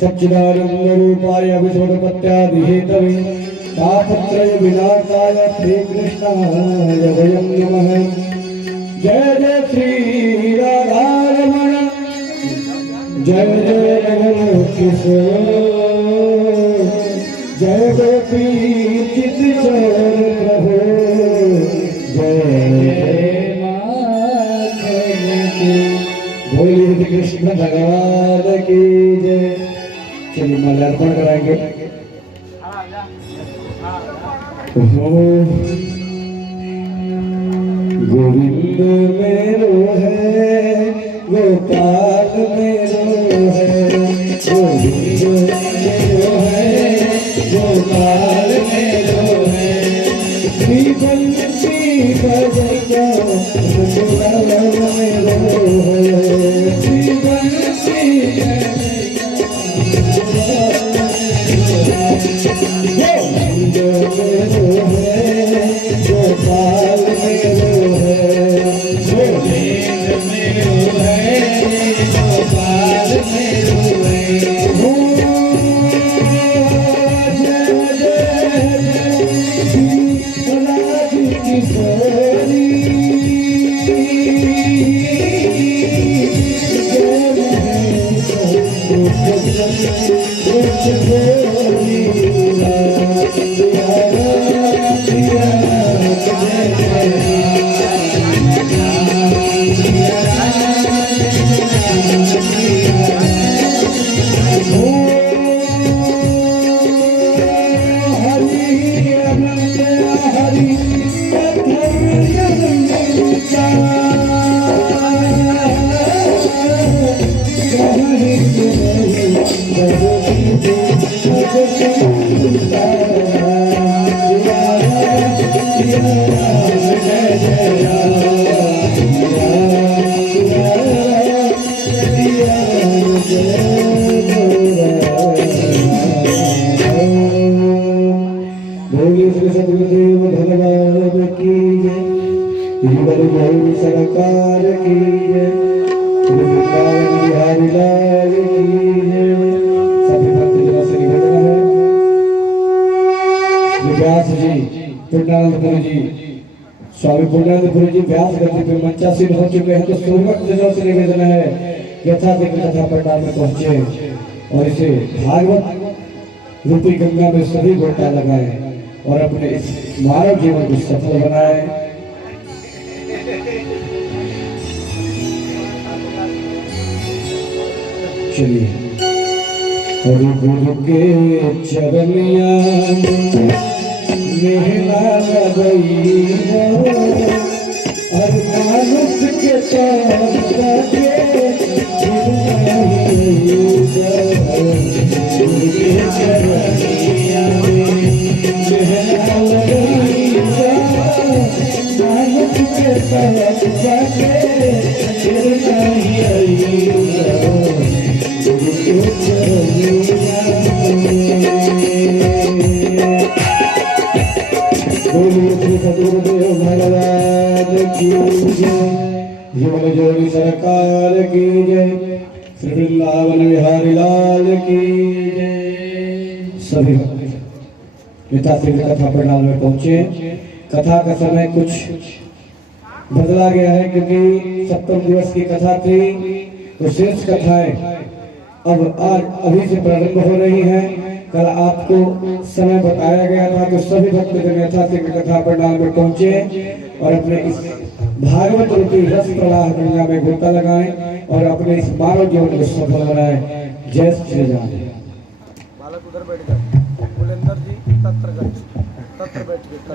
सच्चिदानंदरूपाय विश्वोत्पत्त्यादिहेतवे तापत्रय विनाशाय श्रीकृष्णाय वयं नमः। जय जय श्री राधारमण, जय जय रमण किशोर, जय गोपी चित्तचोर प्रभु, जय बोलिए श्री कृष्ण भगवान की जय। चलिए माल्यार्पण कराएंगे। गोविंद मेरो है, गोपाल मेरो है, गोविंद मेरो है, गोपाल मेरो है। श्री बंसी बजैया गोपाल मेरो है, श्री बंसी गोविंद मेरो है, गोपाल मेरो है, गोविंद मेरो है, गोपाल मेरो है। जय जय राधे किशोरी, सरकार की जय, वृंदावन बिहारी लाल की जय। सभी भक्तजनों से निवेदन है, व्यास जी पूर्णानंदपुरी जी, स्वामी पूर्णानंदपुरी जी व्यास गति पे मंचासीन हो चुके हैं। तो सभी भक्तजनों से निवेदन है यथाशीघ्र कथा पंडाल में पहुंचे और इसे भागवत रूपी गंगा में सभी गोता लगाए और अपने इस मानव जीवन को सफल बनाए। चलिए गुरु गुरु के चरनिया मेहला गई और मानुष के सदगुरुदेव भगवान की जय, जीवन जोड़ी सरकार की जय, श्री वृंदावन बिहारी लाल की जय। सभी यथाशीघ्र कथा पंडाल में पहुंचे। कथा का समय कुछ बदला गया है क्योंकि सप्तम दिवस की कथा थी, तो शेष कथाएं अब आज अभी से प्रारंभ हो रही हैं। कल आपको समय बताया गया था तो सभी भक्तजन यथाशीघ्र कथा पंडाल में पहुंचे और अपने इस भागवत रूपी रस प्रवाह गंगा में गोता लगाएं और अपने इस मानव जीवन को सफल बनाएं। जय श्री राम। बालक उधर बैठ गए, बुलेंदर जी तत्र बैठ गए।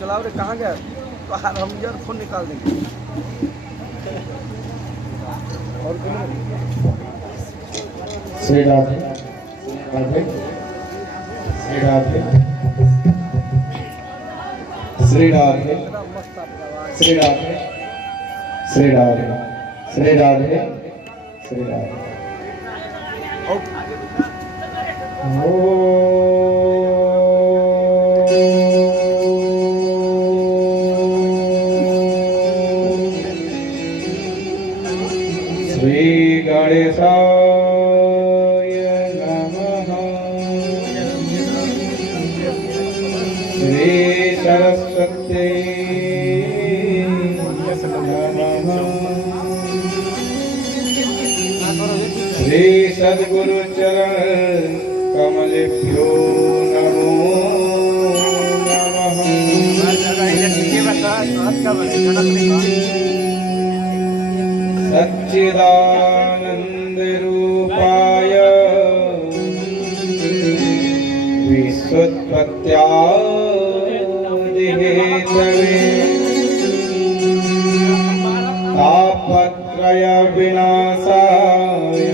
चलाओ रे, कहाँ गया? हम यार फोन निकाल देंगे। और श्री राधे राधे, श्री राधे, श्री राधे, श्री राधे, श्री राधे, श्री राधे, श्री राधे। श्री गणेशाय नमः। श्री सरस्वती नमः। श्री सद्गुरु चरण कमलेभ्यो नमो नमः। सच्चिदानंद रूपाय विश्वोत्पत्त्यादिहेतवे तापत्रय विनाशाय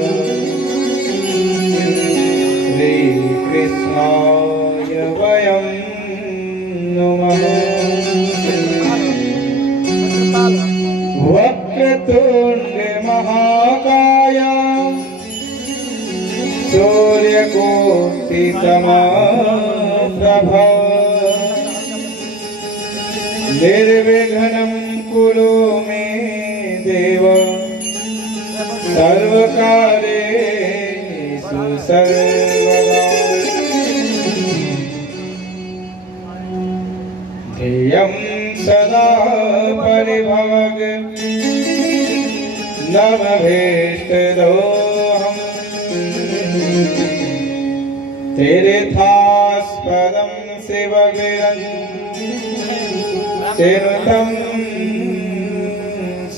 श्रीकृष्णाय वयं नमः। वक्रतुंड महाकाय सूर्यकोटि समप्रभ निर्विघ्नं कुरु मे देव सर्वकार्येषु सर्वदा। ध्येयं सदा परिभवग नमभीष्टदोहम् तीर्थास्पदं शिवविरञ्चिनुतं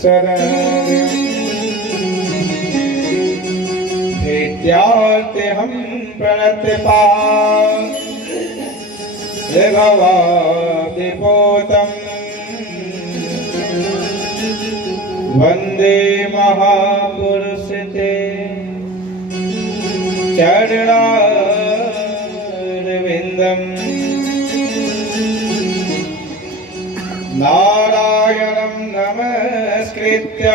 शरणं नित्यार्तिहं प्रणतपादिभवादिभूतम् वन्दे महापुरुषते चरणारविन्दम्। नारायणं नमस्कृत्य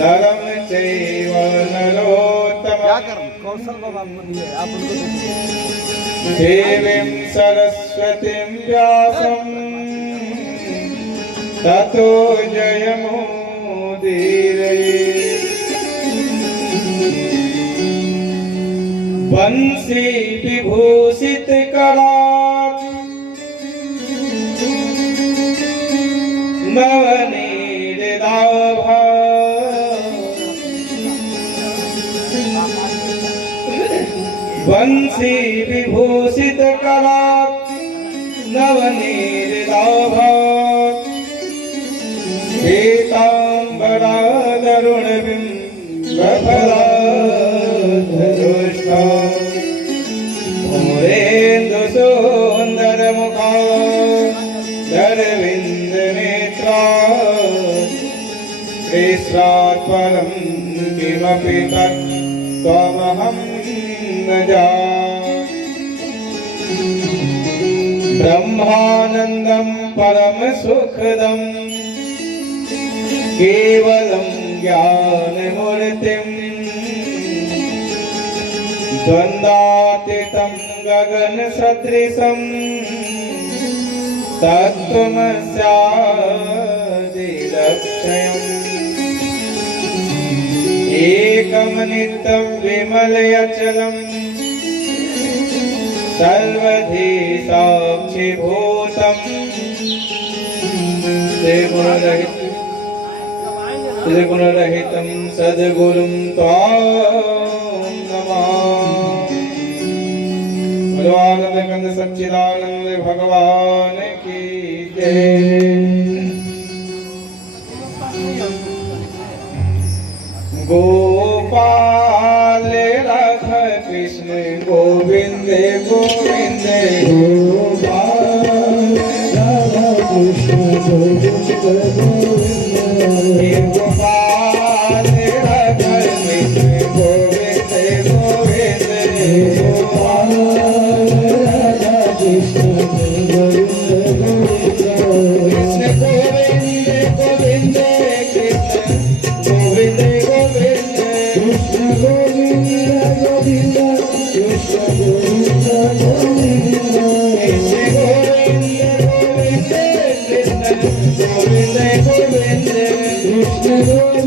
नरं चैव नरोत्तमं देवीं सरस्वतीं व्यासं ततो जयमुदीरये। बंसी विभूषित करात् नवनीरदाभा बंसी विभूषित करात् नवनीरदाभा पीताम्बरादरुणबिम्बफलाधरुष्टा पूरेन्दुसुन्दरमुखा दरविन्दनेत्रा कृष्णात् परं किमपि तत्त्वमहं न जाने। ब्रह्मानन्दं परम सुखदं केवलं ज्ञानमूर्तिं द्वन्द्वातीतं गगनसदृशं तत्त्वमस्यादिलक्ष्यम् एकं नित्यं विमलयचलं सर्वधी साक्षिभूतम्। त्रिगुणरहितं सद्गुरुं त्वां नमामि। भगवानंद कंद सच्चिदानंद भगवान की जय। गोपाल राधा कृष्ण गोविंद गोविंद गोपाल राधा कृष्ण गोविंद गोविंद गोपाल राधा कृष्ण गोविंद गोविंद गोपाल राधा कृष्ण गोविंद गोविंद कृष्ण गोविंद गोविंद कृष्ण गोविंद गोविंद कृष्ण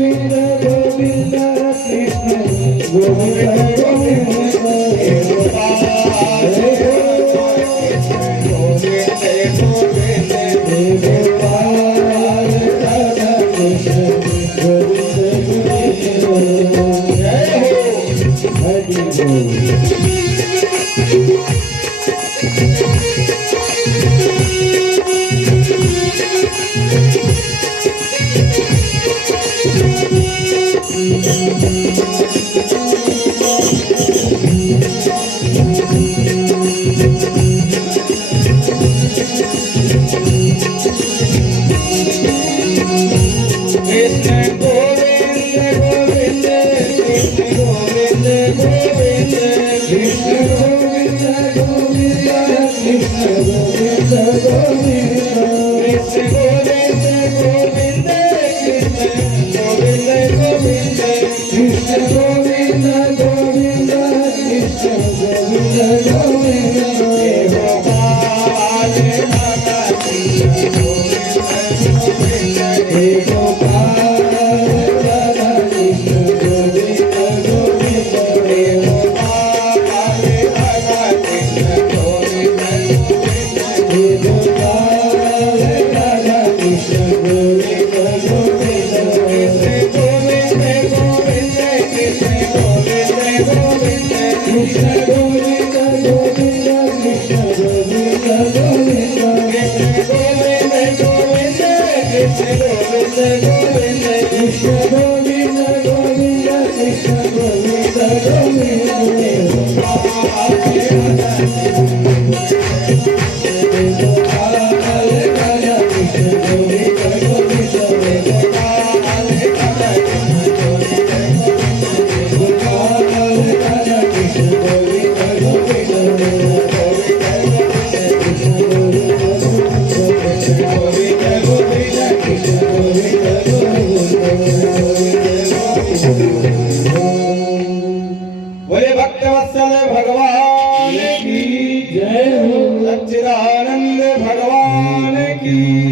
गोविंद गोविंद कृष्ण गोविंद गोविंद हे गोपाल हे गोविंद गोविंद हे गोपाल राधा कृष्ण गोविंद गोविंद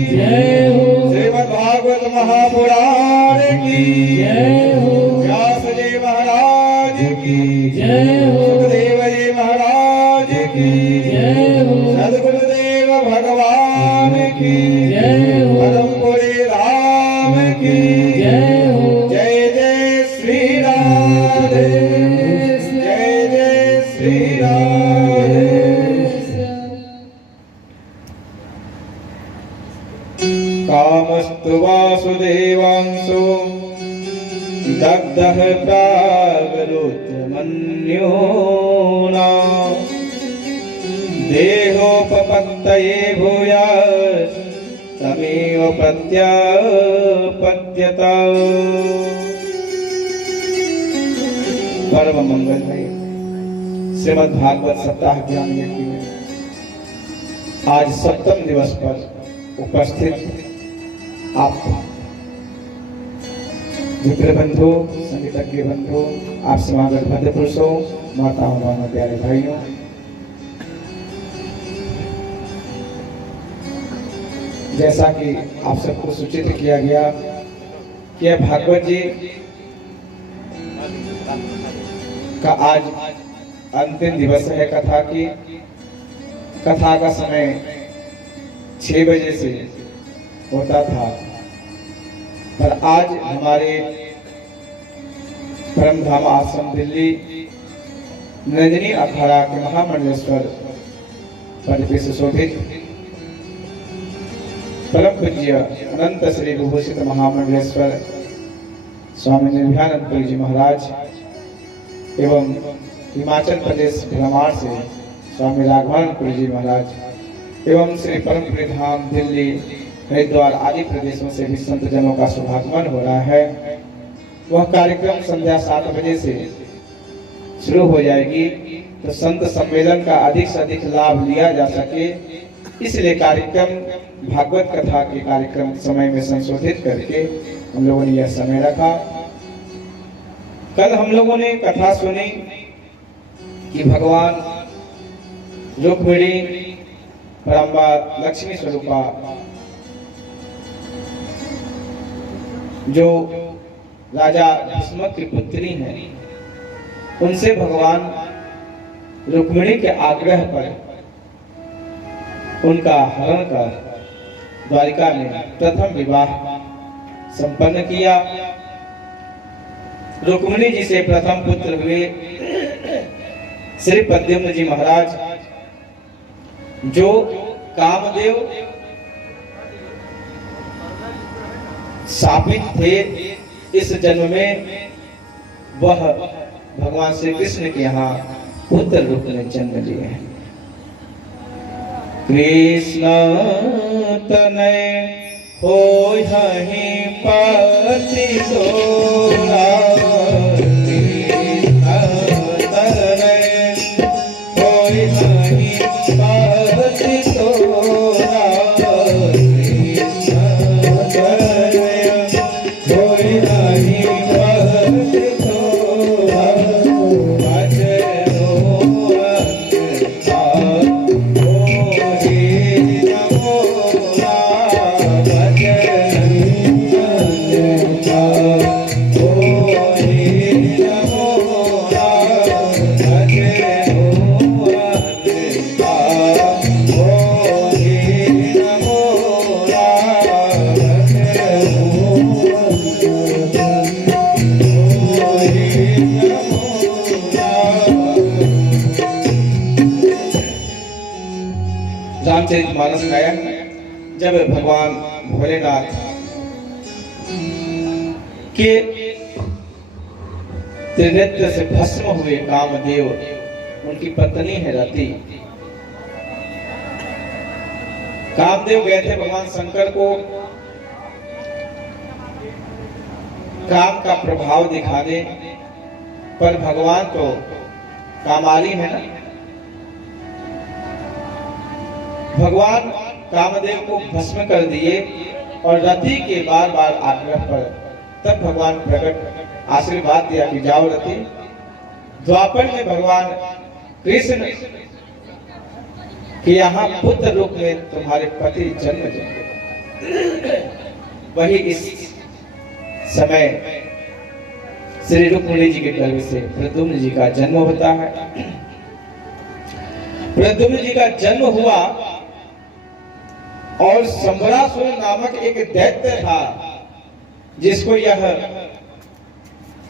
जय हो हरि बोल। महापुराण की जय हो। व्यास जी महाराज की जय हो। सुखदेव जी महाराज की जय हो। सद्गुरुदेव भगवान की जय हो। परमपुरी राम की जय हो। जय जय श्री राधे, जय जय श्री राधे। कामस्तु वासुदेवांशो दग्धः प्रागरुत्रमन्योना देहोपपत्तये भूयात् तमेव प्रत्यापद्यता। परम मंगल है श्रीमद् भागवत सप्ताह ज्ञान यज्ञ में आज सप्तम दिवस पर उपस्थित आप मित्र बंधु, संगीतज्ञ बंधु, आप समागत भद्र पुरुषों, माताओं, बहनों, प्यारे भाइयों, जैसा कि आप सबको सूचित किया गया कि यह भागवत जी का आज अंतिम दिवस है कथा की। कथा का समय 6 बजे से होता था, पर आज हमारे परमधाम आश्रम दिल्ली नंदिनी अखाड़ा के महामंडलेश्वर पद पे सुशोभित परम पूज्य अनंत श्री विभूषित महामंडलेश्वर स्वामी निर्भयानंदपुरी जी महाराज एवं हिमाचल प्रदेश भ्रमण से स्वामी राघवानंदपुरी जी महाराज एवं श्री परमपुरी धाम दिल्ली, हरिद्वार आदि प्रदेशों से भी संत जनों का शुभागमन हो रहा है। वह कार्यक्रम संध्या 7 बजे से शुरू हो जाएगी, तो संत सम्मेलन का अधिक से अधिक लाभ लिया जा सके, इसलिए कार्यक्रम भागवत कथा के कार्यक्रम समय में संशोधित करके हम लोगों ने यह समय रखा। कल हम लोगों ने कथा सुनी कि भगवान रुक्मिणी परम्बा लक्ष्मी स्वरूपा जो राजा भीष्मक की पुत्री हैं, उनसे भगवान रुक्मिणी के आग्रह पर उनका हरण कर द्वारिका में प्रथम विवाह संपन्न किया। रुक्मिणी जी से प्रथम पुत्र हुए श्री प्रद्युम्न जी महाराज, जो कामदेव शापित थे इस जन्म में, वह भगवान श्री कृष्ण के यहाँ पुत्र रूप में जन्म लिए हैं। कृष्ण तनय होहि पति तोरा, कृष्ण तनय होहि पति तोरा, कृष्ण तनय होहि पति तोरा, रामचरितमानस गाया जब भगवान भोलेनाथ के त्रिनेत्र से भस्म हुए कामदेव, उनकी पत्नी है रति। कामदेव गए थे भगवान शंकर को काम का प्रभाव दिखाने, पर भगवान तो कामाली है ना। भगवान कामदेव को भस्म कर दिए और रति के बार बार आग्रह पर तब भगवान प्रकट आशीर्वाद दिया कि जाओ रति, द्वापर में भगवान कृष्ण कि यहाँ पुत्र रूप में तुम्हारे पति जन्म लेंगे। वही इस समय श्री रुक्मिणी जी के गर्भ से प्रद्युम्न जी का जन्म होता है। प्रद्युम्न जी का जन्म हुआ और संबरासुर नामक एक दैत्य था, जिसको यह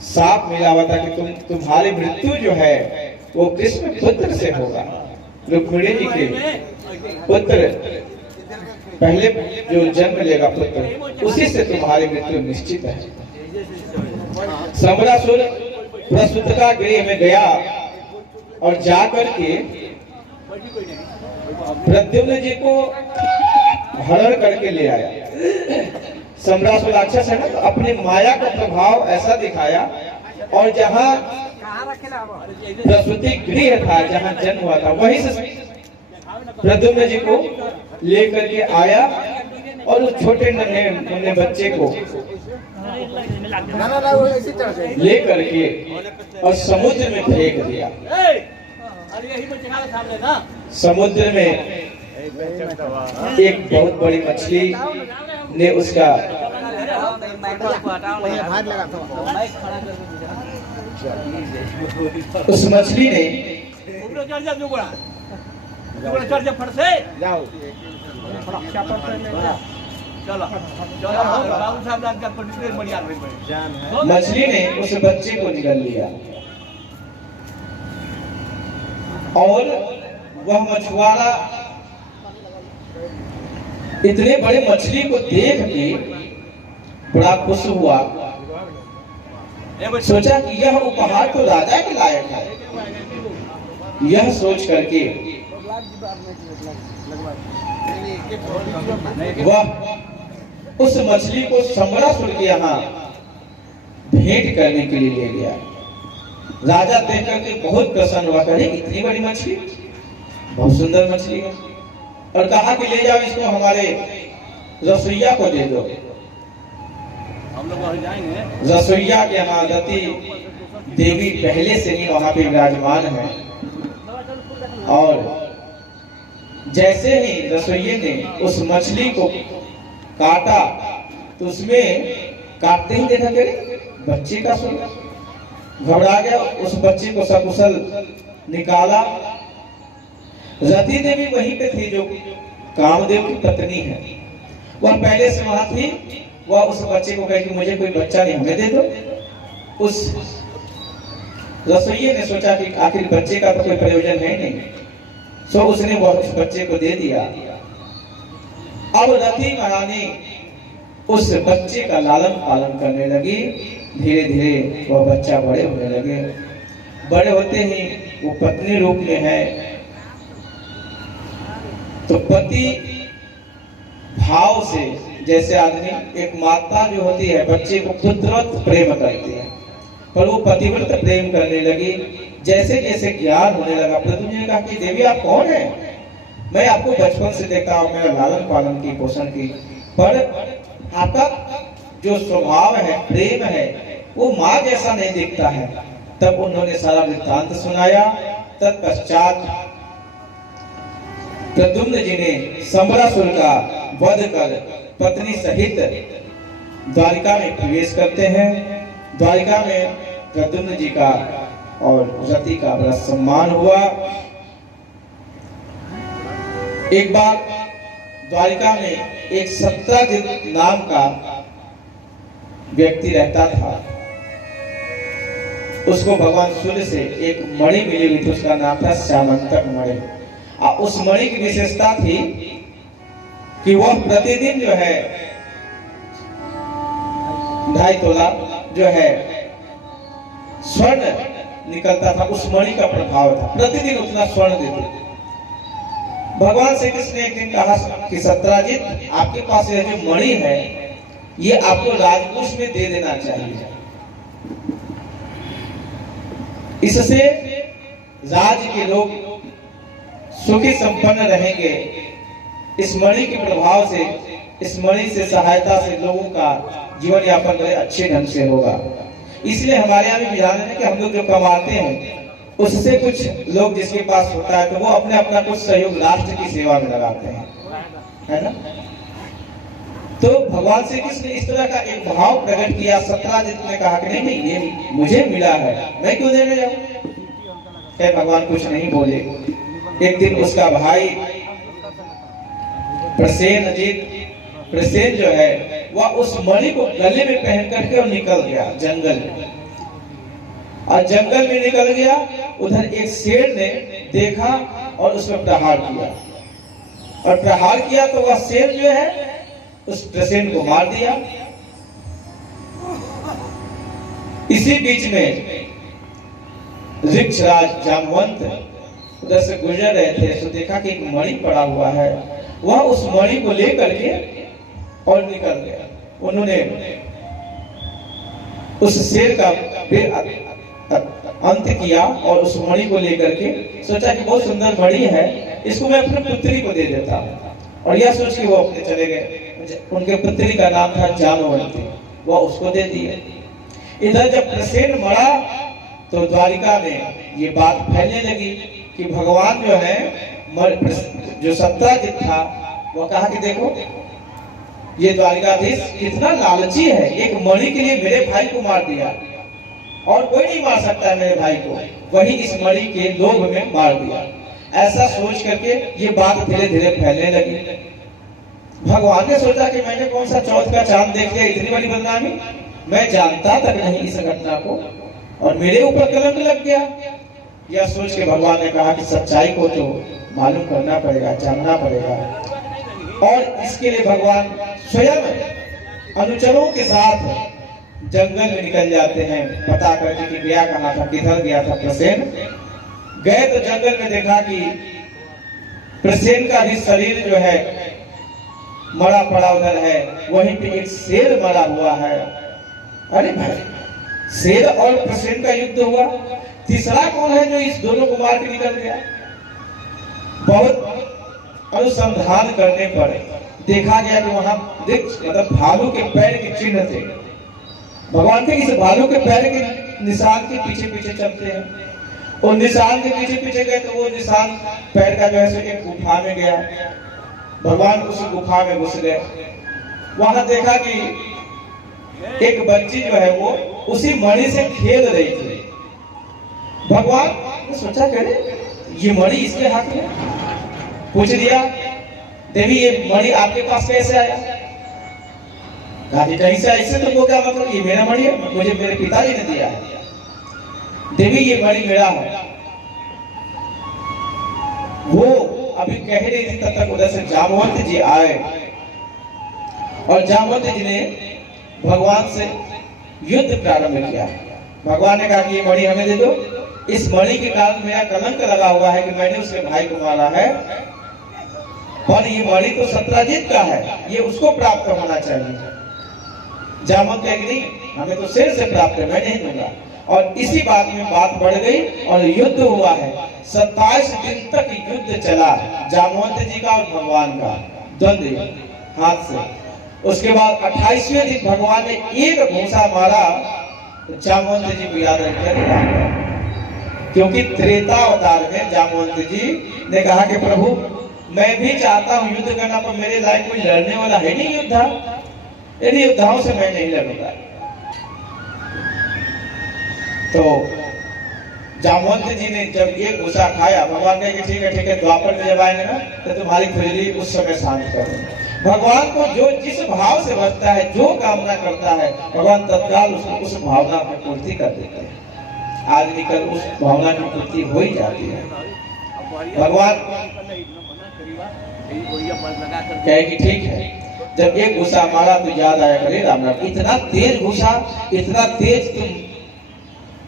साप मिला हुआ था कि तुम्हारी मृत्यु जो है वो कृष्ण पुत्र से होगा। रुक्मिणी जी के पुत्र पहले जो जन्म लेगा पुत्र, उसी से तुम्हारी मृत्यु निश्चित है। संबरासुर प्रसूतता गृह में गया और जाकर के प्रद्युम्न जी को हरण करके ले आया। सम्रासुर राक्षस है ना, तो अपनी माया का प्रभाव ऐसा दिखाया और जहाँ प्रसूति गृह था, जहाँ जन्म हुआ था, वहीं से प्रद्युम्न जी को लेकर के आया और उस छोटे नन्हे बच्चे को लेकर के और समुद्र में फेंक दिया। समुद्र में एक बहुत बड़ी मछली ने उसका उस मछली ने मछली ने उस बच्चे को निगल लिया और वह मछुआरा इतने बड़े मछली को देख के बड़ा खुश हुआ। सोचा कि यह उपहार तो राजा के लायक है। यह सोच करके वह उस मछली को सम्रासुर के यहाँ भेंट करने के लिए ले गया। राजा देख करके बहुत प्रसन्न हुआ, कहे इतनी बड़ी मछली, बहुत सुंदर मछली है, और कहा कि ले जाओ इसको हमारे रसोइया को दे दो। हम लोग वहां जाएंगे। रसोइया के यहाँ रति देवी पहले से ही वहां पे विराजमान है, और जैसे ही रसोइये ने उस मछली को काटा तो उसमें काटते ही देखा कि बच्चे का सुना, घबरा गया, उस बच्चे को सकुशल निकाला। रति देवी वहीं पे थी जो कामदेव की पत्नी है, वह पहले से वहां थी। वह उस बच्चे को कहे कि मुझे कोई बच्चा नहीं, हमें दे दो। उस रसोइये ने सोचा कि आखिर बच्चे का तो कोई प्रयोजन है नहीं, सो उसने वह उस बच्चे को दे दिया। अब रति महारानी उस बच्चे का लालन पालन करने लगी। धीरे धीरे वह बच्चा बड़े होने लगे। बड़े होते ही वो पत्नी रूप में है, तो पति भाव से, जैसे आदमी एक माता जो होती है बच्चे को पुत्रवत प्रेम करती है, पर वो पतिव्रत प्रेम करने लगी। जैसे जैसे ज्ञान होने लगा, प्रद्युम्न जी ने कहा कि देवी आप कौन है? मैं आपको बचपन से देखता हूँ, मेरा लालन पालन की, पोषण की, पर आपका जो स्वभाव है, प्रेम है, वो माँ जैसा नहीं दिखता है। तब उन्होंने सारा वृत्तांत सुनाया। तत्पश्चात प्रद्युम्न जी ने संबरासुर का वध कर पत्नी सहित द्वारिका में प्रवेश करते हैं। द्वारिका में प्रद्युम्न जी का और रति का बड़ा सम्मान हुआ। एक बार द्वारिका में एक सत्यजित नाम का व्यक्ति रहता था। उसको भगवान सूर्य से एक मणि मिली हुई थी, उसका नाम था श्यामंतक मणि। उस मणि की विशेषता थी कि वह प्रतिदिन जो है 2.5 तोला जो है स्वर्ण निकलता था। उस मणि का प्रभाव था, प्रतिदिन उतना स्वर्ण देते। भगवान श्री कृष्ण ने एक दिन कहा कि सत्यजित, आपके पास यह जो मणि है ये आपको राजकोष में दे देना चाहिए, इससे राज्य के लोग सुखी संपन्न रहेंगे। इस मणि के प्रभाव से, इस मणि से सहायता से लोगों का जीवन यापन बड़े अच्छे ढंग से होगा। इसलिए हमारे यहाँ भी विधान है कि हम लोग जो कमाते हैं उससे कुछ लोग जिसके पास होता है तो वो अपने अपना कुछ सहयोग राष्ट्र की सेवा में लगाते हैं, है ना। तो भगवान श्री कृष्ण ने इस तरह का एक भाव प्रकट किया। सत्यजित ने कहा कि नहीं नहीं, ये मुझे मिला है, मैं क्यों देने जाऊं? भगवान कुछ नहीं बोले। एक दिन उसका भाई प्रसेन जो है वह उस मणि को गले में पहन करके और निकल गया जंगल में। और जंगल में निकल गया, उधर एक शेर ने देखा और उसमें प्रहार किया। और प्रहार किया तो वह शेर जो है उस प्रसेन को मार दिया। इसी बीच में ऋक्षराज जामवंत उधर से गुजर रहे थे, तो देखा कि एक मणि पड़ा हुआ है। वह उस मणि को लेकर के और निकल गया। उन्होंने उस शेर का अंत किया और उस मणि को लेकर के सोचा कि बहुत सुंदर मणि है, इसको मैं अपनी पुत्री को दे देता हूं। और यह सोच के वो अपने चले गए। उनके पुत्री का नाम था जानवंती, वह उसको दे दिए। इधर जब प्रसेन मरा तो द्वारिका में ये बात फैलने लगी कि भगवान जो है, जो सत्यजित था, वह कहा कि देखो ये द्वारिकाधीश कितना लालची है, एक मणि के लिए मेरे भाई को मार दिया और कोई नहीं मार सकता मेरे भाई को, वही इस मणि के लोभ में मार दिया। ऐसा सोच करके ये बात धीरे धीरे फैलने लगी। भगवान ने सोचा कि मैंने कौन सा चौथ का चांद देख लिया, इतनी बड़ी बदनामी, मैं जानता तक नहीं इस घटना को और मेरे ऊपर कलंक लग गया। यह सोच के भगवान ने कहा कि सच्चाई को तो मालूम करना पड़ेगा, जानना पड़ेगा। और इसके लिए भगवान स्वयं अनुचरों के साथ जंगल में निकल जाते हैं, पता करने की गया कहाँ था, किधर गया था प्रसेन। गए तो जंगल में देखा कि प्रसेन का भी शरीर जो है मरा पड़ा उधर है, वहीं पे एक शेर मरा हुआ है। अरे भाई, शेर और प्रसेन का युद्ध हुआ, तीसरा कौन है जो इस दोनों को मार के निकल गया? बहुत अनुसंधान करने पर देखा गया कि वहां मतलब भालू के पैर के चिन्ह थे। भगवान के इस भालू के पैर के निशान के पीछे पीछे चलते हैं, और निशान के पीछे पीछे गए तो वो निशान पैर का जो है एक गुफा में गया। भगवान उस गुफा में घुस गए। वहां देखा कि एक बच्ची जो है वो उसी मणि से खेल रही थी। भगवान ने सोचा करे ये मणि इसके हाथ में, पूछ लिया देवी ये मणि आपके पास कैसे आया? कहा कि कहीं से ऐसे तुमको क्या मतलब, ये मेरा मणि है, मुझे मेरे पिताजी ने दिया है। देवी ये मणि मेरा है। वो अभी कह रही थी तब तक उधर से जामवंत जी आए और जामवंत जी ने भगवान से युद्ध प्रारंभ किया। भगवान ने कहा कि ये मणि हमें दे दो, इस मणि के कारण मेरा कलंक लगा हुआ है कि मैंने उसके भाई को मारा है, और ये मणि तो सत्राजित का है, ये उसको प्राप्त होना चाहिए। जामवंत कहे नहीं, हमें तो सिर से प्राप्त है, मैं नहीं दूंगा। और इसी बात में बात बढ़ गई और युद्ध हुआ है। 27 दिन तक युद्ध चला, जामवंत जी का और भगवान का द्वंद्व हाथ से। उसके बाद 28वें दिन भगवान ने एक घूंसा मारा तो जामवंत जी को याद रखिए, क्योंकि त्रेता अवतार में जामवंत जी ने कहा कि प्रभु मैं भी चाहता हूं युद्ध करना, पर मेरे लायक कोई लड़ने वाला है नहीं योद्धा, इन योद्धाओं से मैं नहीं लड़ूंगा। तो जामवंत जी ने जब एक घुसा खाया, भगवान कहे कि ठीक है द्वापर में जब आएंगे ना तो तुम्हारी खुजली उस समय शांत करेंगे। भगवान को जो जिस भाव से बचता है, जो कामना करता है, भगवान तत्काल उसको उस भावना की पूर्ति कर देते हैं। आज निकल उस भावना की पूर्ति हो ही जाती है। भगवान कहे कि ठीक है, जब एक घुसा मारा तो याद आया करे राम राम, इतना तेज घुसा, इतना तेज तुम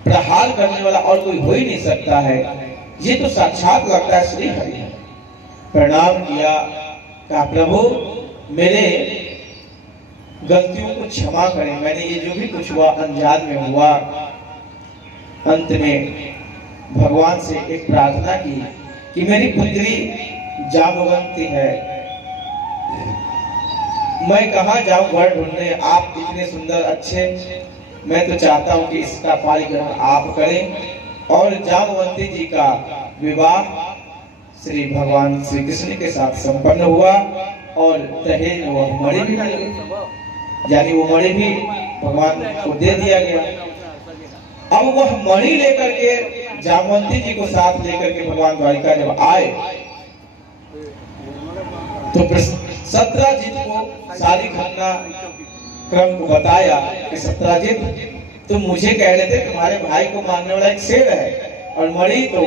प्रहार करने वाला और कोई हो ही नहीं सकता है, ये तो साक्षात लगता है श्री हरि है। प्रणाम किया, कहा प्रभु मेरे गलतियों को क्षमा करें, मैंने ये जो भी कुछ हुआ अनजान में हुआ। अंत में भगवान से एक प्रार्थना की कि मेरी पुत्री जामवंती है, मैं कहाँ जाऊं वर ढूंढने, आप इतने सुंदर अच्छे, मैं तो चाहता हूं कि इसका पारिग्रहण आप करें। और जामवंती जी का विवाह श्री भगवान श्री कृष्ण के साथ संपन्न हुआ और दहेज वो मणि भी मिल गई, यानी वो मणि भी भगवान को दे दिया गया। अब वह मणि लेकर के जामवंती जी को साथ लेकर के भगवान द्वारिका जब आए तो सत्राजित को सारी घटना क्रम को बताया कि सत्राजित तुम मुझे कह रहे थे तुम्हारे भाई को मारने वाला एक शेर है, और मणि तो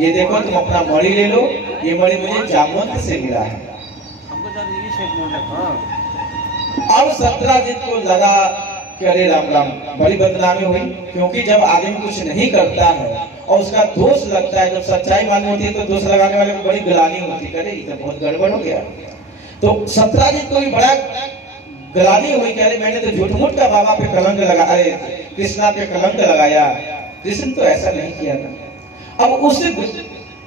ये देखो तुम अपना मणि ले लो, ये मणि मुझे जामवंत से मिला है। अब सत्राजित को लगा कि अरे राम राम बड़ी बदनामी हुई, क्योंकि जब आदमी कुछ नहीं करता है और उसका दोष लगता है, जब सच्चाई मालूम होती है तो दोष लगाने वाले को बड़ी गिलानी होती है, ये तो बहुत गड़बड़ हो गया। तो सत्राजित को भी बड़ा गिलानी हुई, कह रहे मैंने तो झूठ मूठ का बाबा पे कलंक लगा, अरे कृष्णा पे कलंक लगाया, कृष्ण तो ऐसा नहीं किया था। अब उस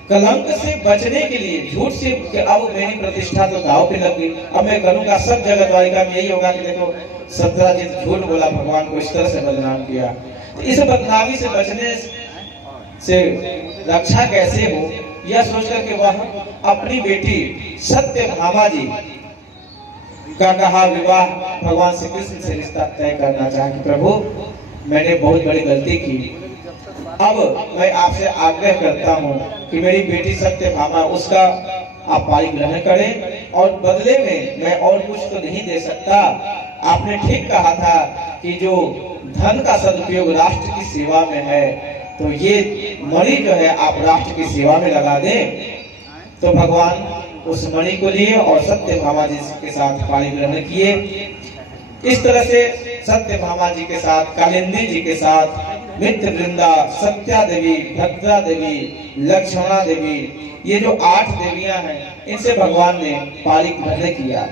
कलंक से बचने के लिए झूठ से, अब मेरी प्रतिष्ठा तो दांव पे लग गई, अब मैं करूंगा सब जगह द्वारिका में यही होगा कि देखो सत्राजित झूठ बोला, भगवान को इस तरह से बदनाम किया। तो इस बदनामी से बचने से रक्षा कैसे हो, यह सोचकर के वह अपनी बेटी सत्यभामा जी का कहा विवाह भगवान श्री कृष्ण से रिश्ता तय करना चाहे। प्रभु मैंने बहुत बड़ी गलती की, अब मैं आपसे आग्रह करता हूँ कि मेरी बेटी सत्यभामा उसका आप पारिग्रहण करें, और बदले में मैं और कुछ तो नहीं दे सकता। आपने ठीक कहा था कि जो धन का सदुपयोग राष्ट्र की सेवा में है, तो ये मणि जो है आप राष्ट्र की सेवा में लगा दें। तो भगवान उस मणि को लिए और सत्यभामा जी के साथ पारिग्रहण किए। इस तरह से सत्यभामा जी के साथ, कालिंदी जी के साथ मित्र वृंदा, सत्या देवी, भद्रा देवी, लक्ष्मणा देवी, ये जो 8 देवियां हैं, इनसे भगवान ने पारिग्रहण किया।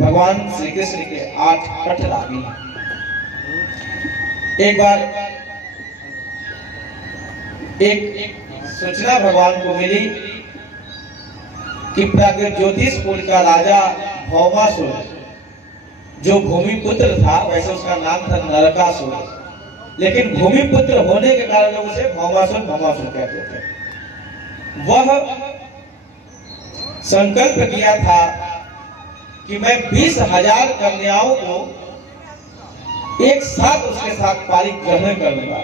भगवान श्री कृष्ण के 8 कठरागी। एक बार एक सूचना भगवान को मिली कि प्राकृत ज्योतिषपुर का राजा भौमासुर, जो भूमिपुत्र था, वैसे उसका नाम था नरकासुर, लेकिन भूमिपुत्र होने के कारण लोग उसे भौमासुर कहते थे। वह संकल्प किया था कि मैं 20,000 कन्याओं को एक साथ उसके साथ पारी ग्रहण कर लूंगा।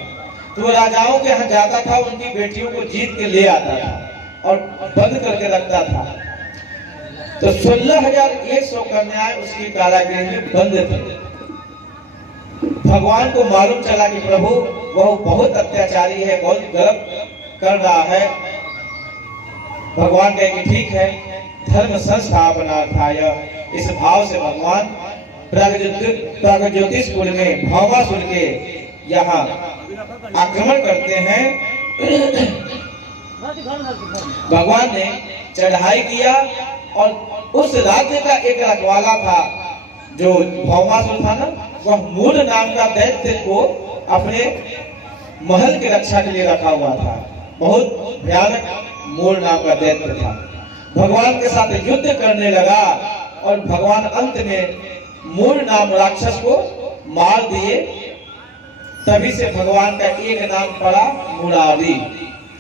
तो वो राजाओं के यहाँ जाता था, उनकी बेटियों को जीत के ले आता था और बंद करके रखता था। तो 16,100 कन्याएं उसकी कारागृह में बंद थी। भगवान को मालूम चला कि प्रभु वह बहुत अत्याचारी है, बहुत गलत कर रहा है। भगवान कहे कि ठीक है, धर्म संस्थापनार्थाय, इस भाव से भगवान प्रागज्योतिषपुर में भौमासुर के यहाँ आक्रमण करते हैं। भगवान ने चढ़ाई किया और उस राज्य का एक रखवाला था जो भौमासुर था ना, वह मूल नाम का दैत्य को अपने महल की रक्षा के लिए रखा हुआ था। बहुत भयानक मूल नाम का दैत्य था। भगवान के साथ युद्ध करने लगा और भगवान अंत में मूल नाम राक्षस को मार दिए। तभी से भगवान का एक नाम पड़ा मुरारी,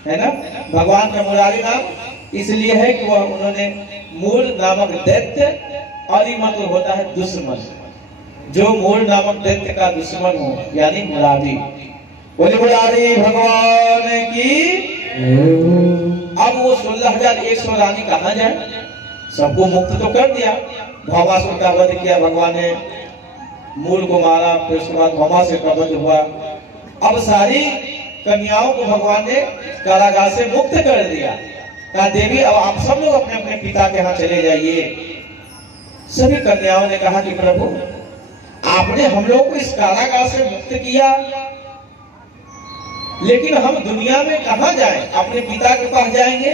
है ना। भगवान का मुरारी नाम इसलिए है कि वह उन्होंने मूल नामक दैत्य, और ये मतलब होता है दुश्मन, जो मूल नामक दैत्य का दुश्मन हो, यानी मुरारी। बोले मुरारी भगवान की। अब वो 16,100 रानी कहाँ जाए? सबको मुक्त तो कर दिया, भौमासुर का वध किया भगवान ने, मूल को मारा, फिर उसके बाद भौमासुर का वध हुआ। अब सारी कन्याओं को भगवान ने कारागार से मुक्त कर दिया। कहा देवी अब आप सब लोग अपने अपने पिता के यहाँ चले जाइए। सभी कन्याओं ने कहा कि प्रभु आपने हम लोगों को इस कारागार से मुक्त किया, लेकिन हम दुनिया में कहाँ जाएं? अपने पिता के पास जाएंगे,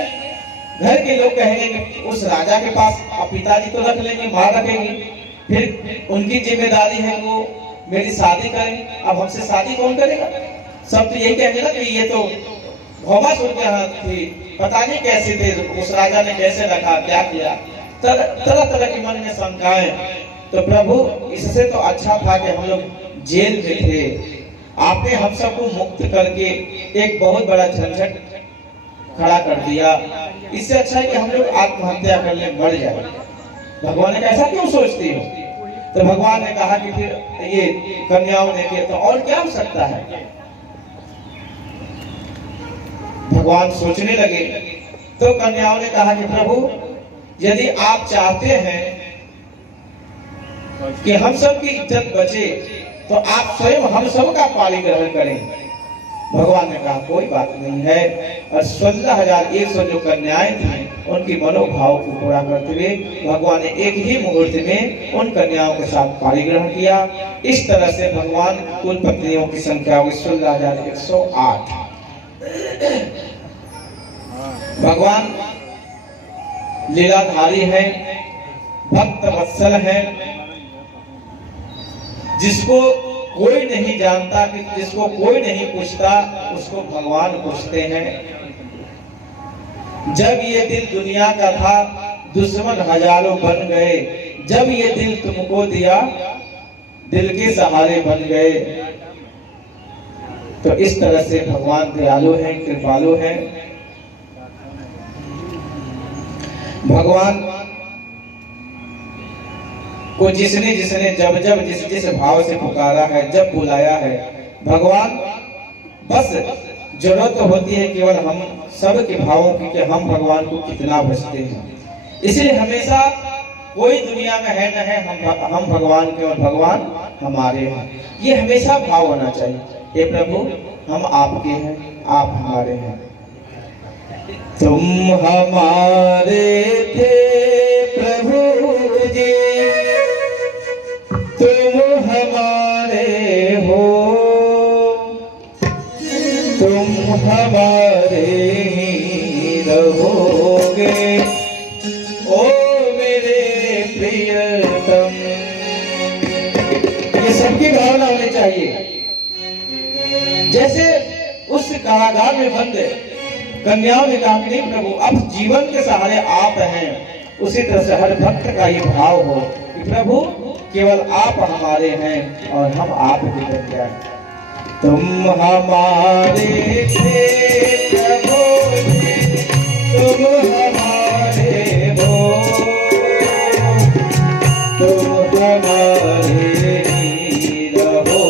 घर के लोग कहेंगे कि उस राजा के पास, अब पिताजी तो रख लेंगे, माँ रखेगी, फिर उनकी जिम्मेदारी है वो मेरी शादी करेंगे, अब हमसे शादी कौन करेगा? सब तो यही कहेंगे ना कि ये तो भौमासुर के यहाँ थी, पता नहीं कैसे थे, उस राजा ने कैसे रखा, क्या किया, तरह तरह के मन में शंकाएं। तो प्रभु इससे तो अच्छा था कि हम लोग जेल में थे, आपने हम सबको मुक्त करके एक बहुत बड़ा झंझट खड़ा कर दिया। इससे अच्छा है कि हम लोग आत्महत्या कर ले, मर जाए। भगवान ने ऐसा क्यों सोचती हो? तो भगवान ने कहा कि फिर ये कन्याओं ने किया तो और क्या हो सकता है। भगवान सोचने लगे तो कन्याओं ने कहा कि प्रभु यदि आप चाहते हैं कि हम सब की इज्जत बचे तो आप स्वयं हम सब का पाली ग्रहण करें। भगवान ने कहा कोई बात नहीं है, और 16,100 जो कन्याएं थी उनकी मनोभाव को पूरा करते हुए भगवान ने एक ही मुहूर्त में उन कन्याओं के साथ पाली ग्रहण किया। इस तरह से भगवान कुल पत्नियों की संख्या हुई 16,108। भगवान लीलाधारी है, भक्त वत्सल है, जिसको कोई नहीं जानता, कि जिसको कोई नहीं पूछता उसको भगवान पूछते हैं। जब ये दिल दुनिया का था दुश्मन हजारों बन गए, जब ये दिल तुमको दिया दिल के सहारे बन गए। तो इस तरह से भगवान दयालु हैं, कृपालु हैं। भगवान को जिसने जिसने जब जब जिस जिस भाव से पुकारा है, जब बुलाया है, भगवान बस जरूरत तो होती है केवल हम सब के भावों की कि हम भगवान को कितना भजते हैं। इसलिए हमेशा कोई दुनिया में है न है, हम भगवान के और भगवान हमारे हैं, ये हमेशा भाव होना चाहिए। हे प्रभु हम आपके हैं, आप हमारे हैं। तुम हमारे थे प्रभु जी, तुम हमारे हो, तुम हमारे ही रहोगे, ओ मेरे प्रियतम। ये सबकी भावना होनी चाहिए। जैसे उस कारागार में बंद कन्याओं ने कहा कि नहीं प्रभु अब जीवन के सहारे आप हैं, उसी तरह से हर भक्त का ये भाव हो कि प्रभु केवल आप हमारे हैं और हम आपके बन जाए। तुम हमारे थे प्रभु, तुम हमारे हो, तुम हमारे ही रहो।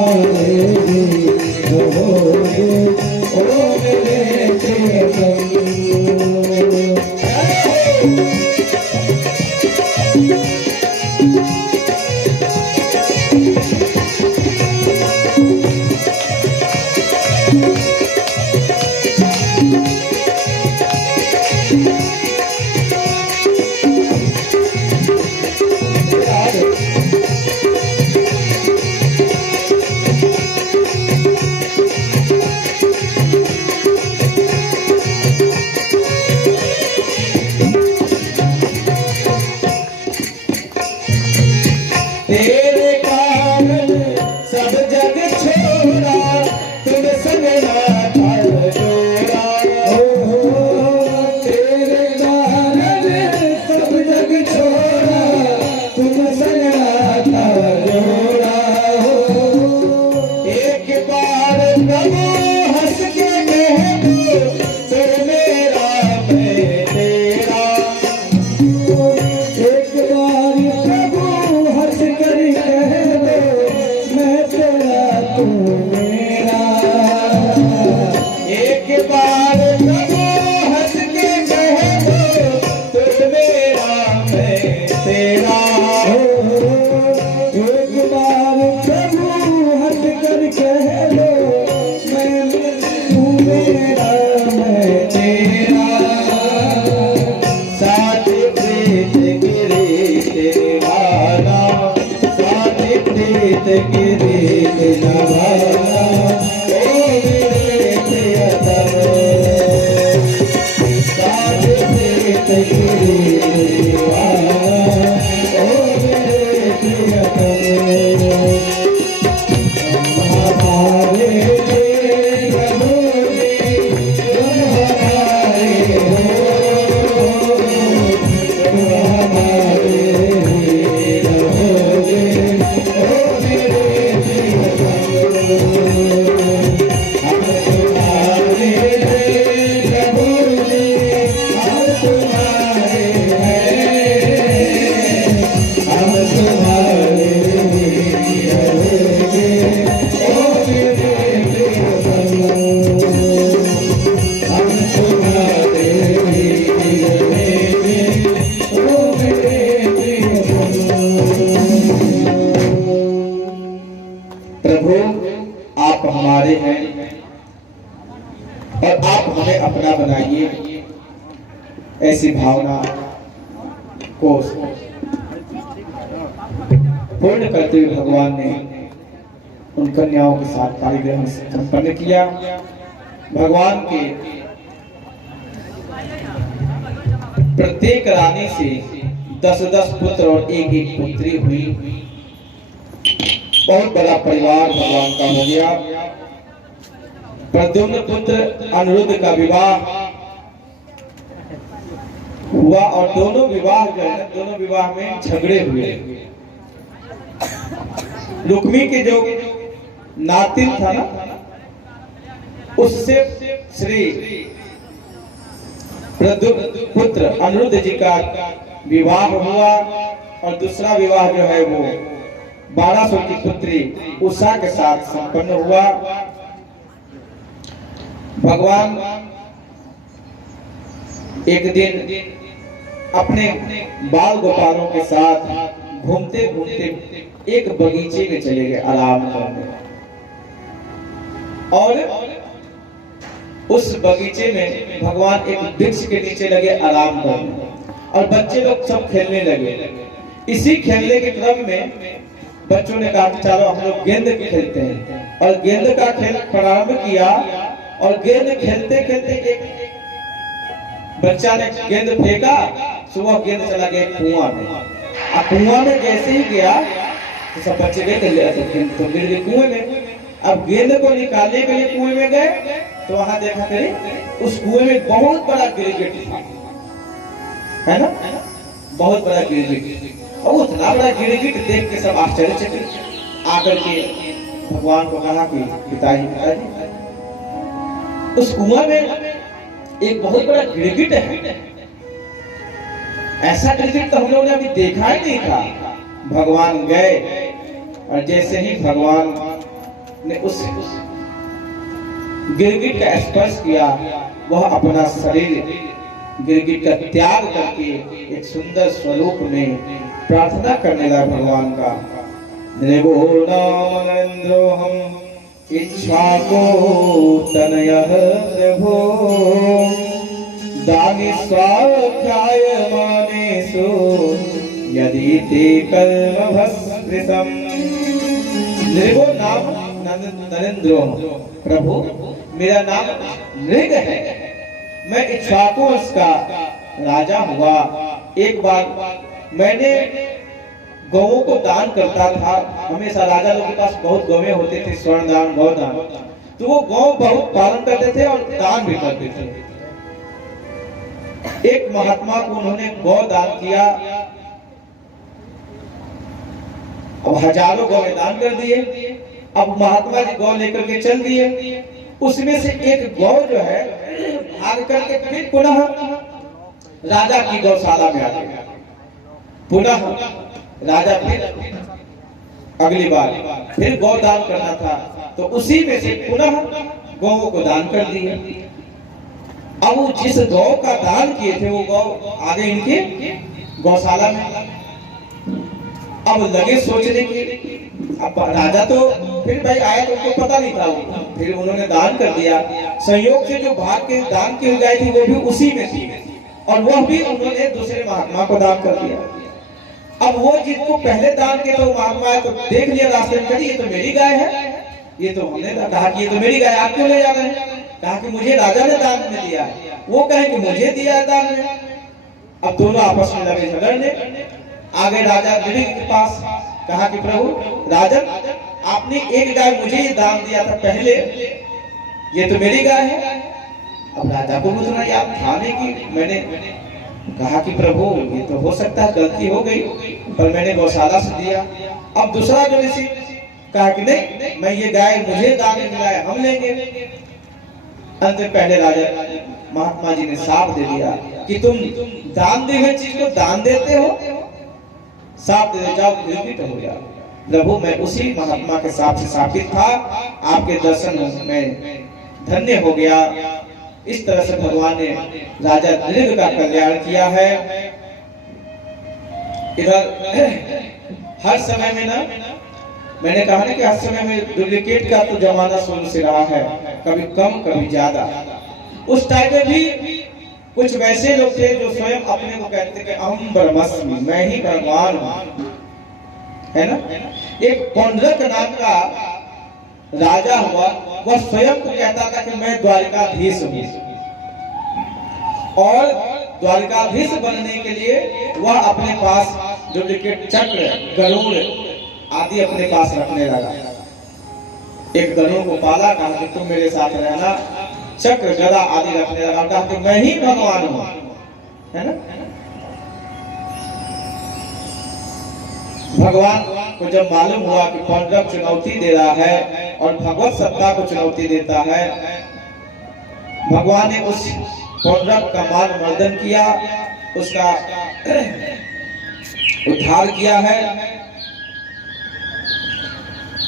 हमारे भी रहोगे ओ मेरे प्रियतम। तेरे कारण सब जग छोड़ा, तुम संग नाता जोड़ा। तेरे कारण सब जग छोड़ा, तुम संग नाता जोड़ा। एक बार प्रभु हंस के कह दो, तू मेरा मैं तेरा। एक बार प्रभु हंस कर कह दो, मैं तेरा तू मेरा। एक बार प्रभु हंस के कह दो, तू मेरा मैं तेरा। एक बार प्रभु हंस कर कह दो, मैं तू मेरा मैं तेरा। साथ प्रीत गिरे तेरे वाला, साथ प्रीत गिरे तेरा वाला, ओ मेरे प्रियतम। साथ प्रीत गिरे तेरे वाला, ओ मेरे प्रियतम। हमारे रहोगे, तुम हमारे हो, तुम हमारे रहोगे ओ मेरे प्रियतम। हम तुम्हारे रहोगे, हम तुम्हारे हैं, हम तुम्हारे रहोगे ओ मेरे प्रियतम। हम तुम्हारे रहोगे ओ मेरे प्रियतम। प्रभु आप हमारे हैं और आप हमें अपना बनाइए, ऐसी भावना को पूर्ण करते हुए भगवान ने उन कन्याओं के साथ कार्यक्रम संपन्न किया। भगवान के प्रत्येक रानी से 10-10 पुत्र और एक पुत्री हुई। बहुत बड़ा परिवार भगवान का हो गया। प्रद्युम्न पुत्र अनिरुद्ध का विवाह हुआ और दोनों विवाह जो है, दोनों विवाह में झगड़े हुए। रुक्मी के जो नातिन था ना, उससे श्री प्रद्युम्न पुत्र अनिरुद्ध जी का विवाह हुआ और दूसरा विवाह जो है वो 1200 की पुत्री उषा के साथ संपन्न हुआ। भगवान एक दिन अपने बाल गोपालों के साथ घूमते घूमते एक बगीचे में चले गए आराम करने। और उस बगीचे में भगवान एक वृक्ष के नीचे लगे आराम करने और बच्चे लोग सब खेलने लगे। इसी खेलने के क्रम में बच्चों ने कहा चलो हम लोग गेंद खेलते हैं और गेंद का खेल प्रारंभ किया। और गेंद खेलते खेलते एक बच्चा ने गेंद फेंका, सुबह गेंद चला गया कुआं में। अब कुआं में जैसे ही गया तो सब बच्चे गए तो गिर गए कुएं में। अब गेंद को निकालने के लिए कुएं में गए तो वहां देखा कहीं उस कुएं में बहुत बड़ा गिरगिट था, है ना, बहुत बड़ा गिरगिट। और उतना बड़ा गिरगिट देख के सब आश्चर्यचकित आकर के भगवान को कहा कि पिताजी उस कुआं में एक बहुत बड़ा गिरगिट है, ऐसा गिरगिट तो हम लोगों ने अभी देखा ही नहीं था। भगवान गए और जैसे ही भगवान ने उस गिरगिट का स्पर्श किया, वह अपना शरीर गिरगिट का त्याग करके एक सुंदर स्वरूप में प्रार्थना करने लगा भगवान का। नरेन्द्रोहम इच्छा को तनयः प्रभो दानि स्वाध्याय मानेषु यदि ते कर्म भस्मृतम्। नृगो नाम नरेंद्रो, प्रभु मेरा नाम नृग है, मैं इक्ष्वाकुवंश का राजा हुआ। एक बार मैंने गौओं को दान करता था, हमेशा राजा लोगों के पास बहुत गौएं होते थे, स्वर्ण दान गौ दान, तो वो गौ बहुत पालन करते थे और दान भी करते थे। एक महात्मा को उन्होंने गौ दान किया, अब हजारों गौ दान कर दिए। अब महात्मा जी गौ लेकर के चल दिए, उसमें से एक गौ जो है भाग करके फिर पुनः राजा की गौशाला में आ गया। पुनः राजा फिर अगली बार फिर गौ दान करना था, तो उसी में से पुनः गौओं को दान कर दिए। अब वो जिस गौ का दान किए थे वो गौ आगे इनके गौशाला में। अब लगे सोचने की, अब राजा तो फिर भाई आया तो उनको पता नहीं था, फिर उन्होंने दान कर दिया। संयोग से जो भाग के दान की गाय थी वो भी उसी में थी, और वह भी उन्होंने दूसरे महात्मा को दान कर दिया। अब वो जिनको पहले दान किया तो महात्मा तो देख लिया रास्ते में, ये तो मेरी गाय है, ये तो हमने कहा कि ये तो मेरी गाय, आप क्यों ले जा रहे हैं? कहा कि मुझे राजा ने दान में दिया है, वो कहे कि मुझे दिया है दान में। अब दोनों आपस में लगे झगड़ने। आगे राजा नृग के पास, कहा कि प्रभु राजन, आपने एक गाय मुझे ही दान दिया था पहले, ये तो मेरी गाय है। अब राजा को पूछना याद था नहीं कि मैंने, कहा कि प्रभु ये तो हो सकता है गलती हो गई, पर मैंने गौशाला से दिया। अब दूसरा जो ऋषि कहा कि नहीं, मैं ये गाय मुझे दान में मिला है, हम लेंगे। अंत में पहले राजा महात्मा जी ने साफ दे दिया कि तुम दान दी हुई चीज को दान देते हो, साफ दे जाओ, गिरगिट हो जाओ। प्रभु मैं उसी महात्मा के साथ से साबित था, आपके दर्शन में धन्य हो गया। इस तरह से भगवान ने राजा नृग का कल्याण किया है। इधर हर समय में ना, मैंने कहा ना कि हर समय में डुप्लीकेट का तो जमाना शुरू से रहा है, कभी कम कभी ज्यादा। उस टाइम में भी कुछ वैसे लोग थे जो स्वयं अपने को कहते थे कि अहम ब्रह्मास्मि, मैं ही भगवान हूं, है ना। एक पौंड्रक नाम का राजा हुआ, वह स्वयं को कहता था कि मैं द्वारिकाधीश हूं, और द्वारिकाधीश बनने के लिए वह अपने पास डुप्लीकेट चक्र, गरुड़ आदि अपने पास रखने लगा। एक गरुड़ को पाला, कहा कि तुम मेरे साथ रहना, चक्र गदा आदि रखने लगा, कहा कि मैं ही भगवान हूं, है ना। भगवान को जब मालूम हुआ कि पौंड्रक चुनौती दे रहा है और भगवत सत्ता को चुनौती देता है, भगवान ने उस पौंड्रक का मान मर्दन किया, उसका उद्धार किया है।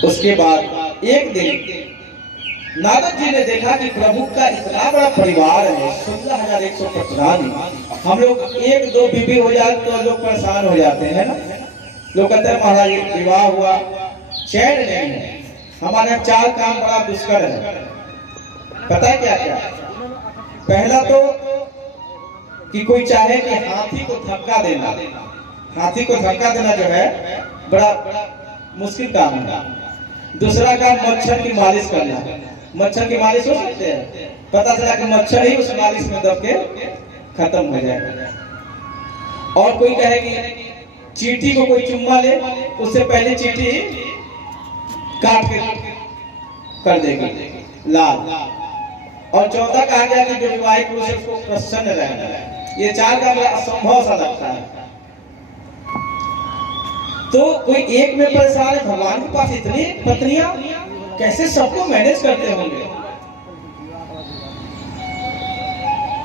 उसके बाद एक दिन नारद जी ने देखा कि प्रभु का इतना बड़ा परिवार है, 16,115। हम लोग एक दो बीबी हो जाए तो लोग परेशान हो जाते हैं ना। लोग कहते हैं महाराज विवाह हुआ, चैन नहीं है, हमारे यहाँ 4 काम बड़ा दुष्कर है। पता है क्या क्या? पहला तो कि कोई चाहे कि हाथी को धक्का देना, हाथी को धक्का देना जो है बड़ा मुश्किल काम है। दूसरा काम मच्छर की मालिश करना, मच्छर की मालिश हो सकते हैं, पता चला कि मच्छर ही उस मालिश में दब के खत्म हो जाएगा। और कोई कहे कि चींटी को कोई चुम्मा ले, उससे पहले चींटी काट के कर देगी लाल। और चौथा कहा गया कि जो विवाहित पुरुष है उसको प्रसन्न रहना है। ये 4 का बड़ा असंभव सा लगता है। तो कोई एक में परेशान है, भगवान के पास इतनी पत्नियां, कैसे सबको मैनेज करते होंगे?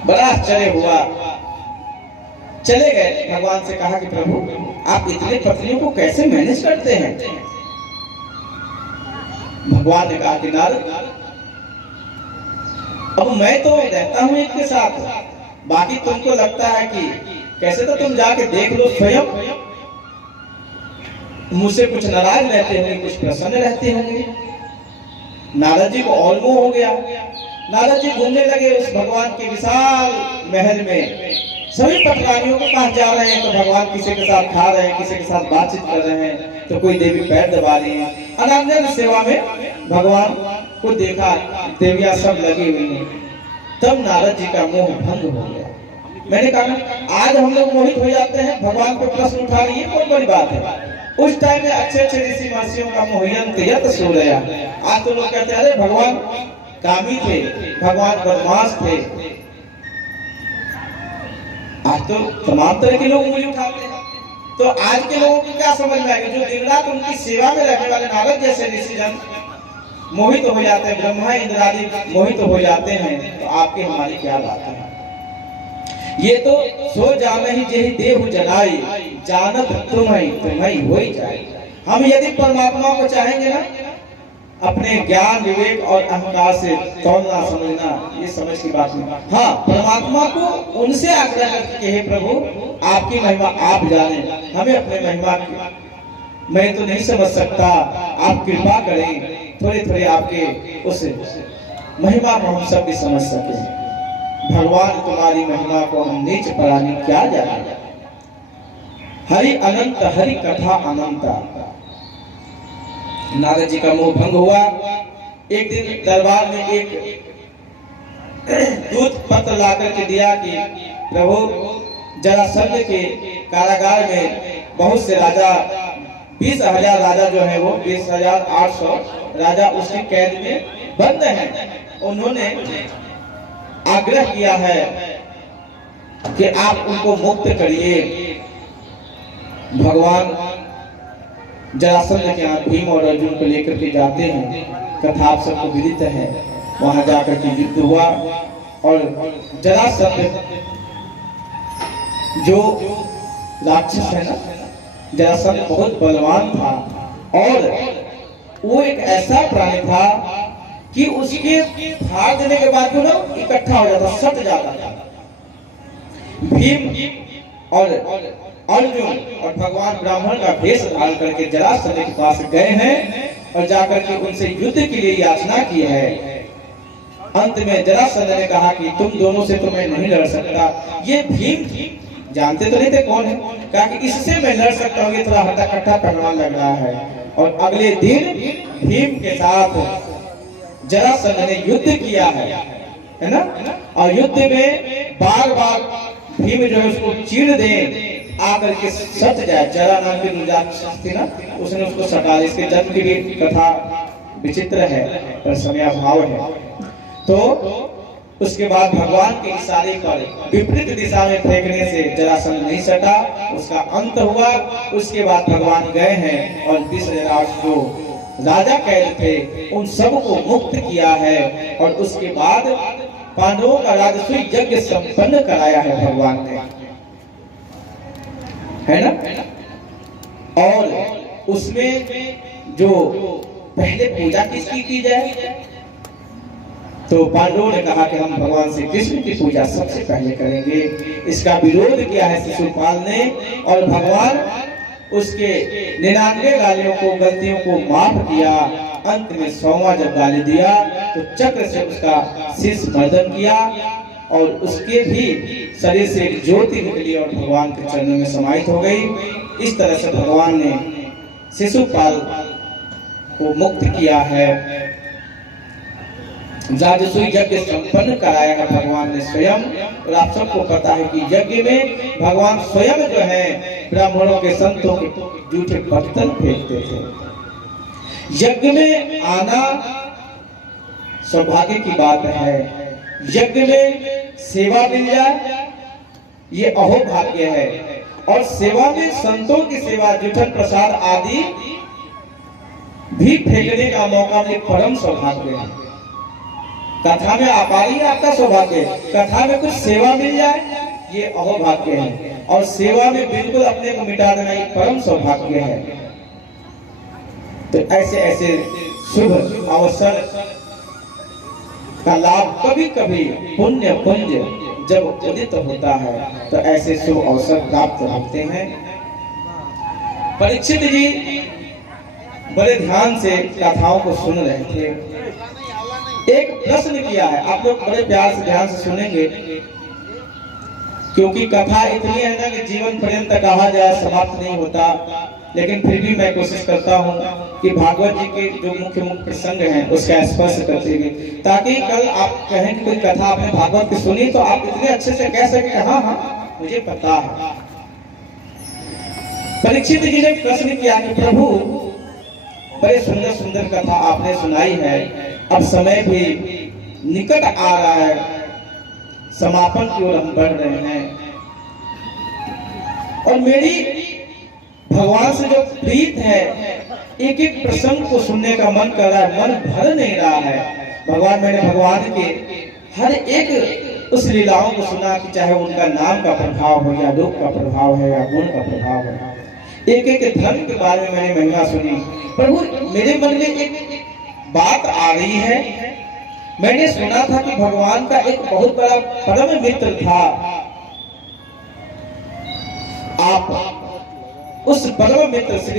बड़ा आश्चर्य हुआ। चले गए, भगवान से कहा कि प्रभु आप इतने पत्नियों को कैसे मैनेज करते हैं? भगवान ने कहा कि नारद, अब मैं तो रहता हूं इनके साथ, बाकी तुमको लगता है कि कैसे, तो तुम जाके देख लो स्वयं, मुझसे कुछ नाराज रहते होंगे, कुछ प्रसन्न रहते होंगे। नारद जी को और मोह हो गया। नारद जी घूमने लगे उस भगवान के विशाल महल में। सभी पटरानियों के पास जा रहे हैं तो भगवान किसी के साथ खा रहे हैं, किसी के साथ बातचीत कर रहे हैं, तो कोई देवी पैर दबा रही है। अनन्य सेवा में भगवान को देखा, देवियां सब लगी हुई हैं। तब नारद जी का मोह भंग हो गया। मैंने कहा आज हम लोग मोहित हो जाते हैं, भगवान को प्रश्न उठा रही है, कौन बड़ी बात है। उस टाइम में अच्छे अच्छे ऋषि महर्षियों का मोहयंत सो गया। आज तो लोग कहते हैं अरे भगवान कामी थे, भगवान बदमाश थे। आज तो तमाम तरह के लोग उंगली उठाते हैं। तो आज के लोगों को क्या समझ में आएगा, जो दिन रात उनकी सेवा में रहने वाले नारद जैसे ऋषिजन मोहित हो जाते हैं, ब्रह्मा इंद्र आदि मोहित हो जाते हैं, तो आपके हमारी क्या बात है। ये तो सो जाना ही जेहि देहु जनाई, जानत तुम्हें हो ही जाए। हम यदि परमात्मा को चाहेंगे ना, अपने ज्ञान विवेक और अहंकार से तोलना समझना ये समझ की बात नहीं। हाँ, परमात्मा को उनसे आग्रह करके हे प्रभु आपकी महिमा आप जाने, हमें अपने महिमा की मैं तो नहीं समझ सकता, आप कृपा करें, थोड़े थोड़े आपके उस महिमा को हम सब भी समझ सके। भगवान तुम्हारी महिमा को हम नीच प्राणी क्या जाने। हरि अनंत हरि कथा अनंता। नारद जी का मोह भंग हुआ। एक दिन दरबार में एक दूत पत्र ला करके दिया कि प्रभु जरासंध के कारागार में बहुत से राजा 20,000 राजा जो है वो 20,800 राजा उसकी कैद में बंद हैं। उन्होंने आग्रह किया है कि आप उनको मुक्त करिए। भगवान जरासंध के यहाँ भीम और अर्जुन को लेकर के जाते हैं। कथा आप सबको विदित है। वहां जाकर के युद्ध हुआ और जरासंध जो राक्षस है ना, जरासंध बहुत बलवान था और वो एक ऐसा प्राणी था कि उसके फाड़ देने के बाद जो ना इकट्ठा हो जाता, सट जाता था। भीम और अर्जुन और भगवान ब्राह्मण का भेष धारण करके जरासंध के पास गए हैं और जाकर के उनसे युद्ध के लिए याचना की है। अंत में जरासंध ने कहा कि तुम दोनों से तो मैं नहीं लड़ सकता। ये भीम जानते तो नहीं थे कौन है, कहा कि इससे मैं लड़ सकता हूँ, ये थोड़ा हट्टा कट्टा पहलवान लग रहा है। और अगले दिन भीम के साथ जरासंध ने युद्ध किया है ना। और युद्ध में बार बार भीम जो है उसको चीर दे आकर के सट जाए। जरा नाम की राक्षस थी ना, उसने उसको सटा। इसके जन्म की भी कथा विचित्र है पर समयाभाव है। तो उसके बाद भगवान के इशारे पर विपरीत दिशा में फेंकने से जरासंध नहीं सटा, उसका अंत हुआ। उसके बाद भगवान गए हैं और 20,000 जो राजा कैद थे उन सबको मुक्त किया है। और उसके बाद पांडवों का राजसूय यज्ञ संपन्न कराया है भगवान ने, है ना। और उसमें जो पहले पूजा किसकी की जाए, तो पांडवों ने कहा कि हम भगवान श्री कृष्ण की पूजा सबसे पहले करेंगे। इसका विरोध किया है शिशुपाल ने और भगवान उसके 99 गालियों को गलतियों को माफ किया। अंत में 100वां जब गाली दिया तो चक्र से उसका शीश मर्दन किया और उसके भी शरीर से एक ज्योति निकली और भगवान के चरणों में समाहित हो गई। इस तरह से भगवान ने शिशुपाल को मुक्त किया है। राजसूय यज्ञ संपन्न कराया है भगवान ने स्वयं। और आप सबको पता है कि यज्ञ में भगवान स्वयं जो है ब्राह्मणों के संतों के जूठे बर्तन फेंकते थे। यज्ञ में आना सौभाग्य की बात है। यज्ञ में सेवा मिल जाए ये अहोभाग्य है। और सेवा में संतों की सेवा, जूठन प्रसाद आदि भी फेंकने का मौका मिले, परम सौभाग्य है। कथा में आ पा रही है आपका सौभाग्य, कथा में कुछ सेवा मिल जाए ये अहोभाग्य है। और सेवा में बिल्कुल अपने को मिटा देना ये परम सौभाग्य है। तो ऐसे ऐसे शुभ अवसर का लाभ कभी कभी पुण्य पुंज जब उदित होता है तो ऐसे शुभ अवसर प्राप्त होते हैं। परीक्षित जी बड़े ध्यान से कथाओं को सुन रहे थे। एक प्रश्न किया है, आप लोग बड़े प्यार से ध्यान से सुनेंगे, क्योंकि कथा इतनी है ना कि जीवन पर्यंत कहा जाए समाप्त नहीं होता, लेकिन फिर भी मैं कोशिश करता हूँ कि भागवत जी के जो मुख्य मुख्य प्रसंग हैं उसका स्पर्श करते हुए, ताकि कल आप कहें कि कोई कथा आपने भागवत की सुनी तो आप इतने अच्छे से कह सके हाँ हाँ मुझे पता है। परीक्षित जी ने प्रश्न किया कि प्रभु बड़े सुंदर सुंदर कथा आपने सुनाई है, अब समय भी निकट आ रहा है, समापन की ओर हम बढ़ रहे हैं और मेरी भगवान से जो प्रीत है, एक एक प्रसंग को सुनने का मन कर रहा है, मन भर नहीं रहा है। भगवान मैंने भगवान के हर एक उस लीलाओं को सुना कि चाहे उनका नाम का प्रभाव हो या रूप का प्रभाव है या गुण का प्रभाव है, एक एक धर्म के बारे में मैंने महिमा सुनी। प्रभु मेरे मन में एक बात आ रही है, मैंने सुना था कि भगवान का एक बहुत बड़ा परम मित्र था, आप उस परम मित्र श्री